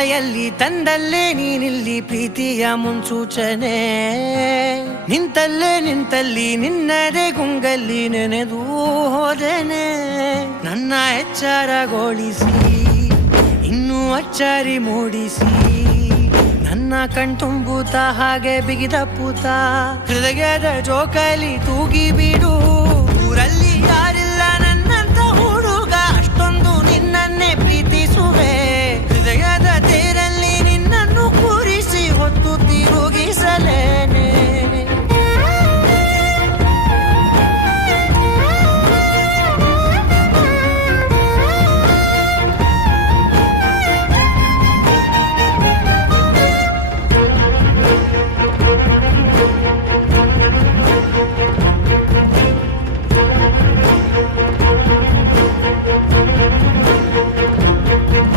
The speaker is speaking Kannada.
ಮಳೆಯಲ್ಲಿ ತಂದಲ್ಲೇ ನೀನಿಲ್ಲಿ ಪ್ರೀತಿಯ ಮುನ್ಸೂಚನೆ ನಿಂತಲ್ಲಿ ನಿನ್ನದೇ ಗುಂಗಲ್ಲಿ ನೆನೆದು ಹೋದೆನೆ ನನ್ನ ಎಚ್ಚರಗೊಳಿಸಿ ಇನ್ನೂ ಅಚ್ಚರಿ ಮೂಡಿಸಿ ನನ್ನ ಕಣ್ತುಂಬುತ್ತ ಹಾಗೆ ಬಿಗಿದ ಪೂತ ಹೃದಯದ ಜೋಕಾಲಿ ತೂಗಿ ಬಿಡು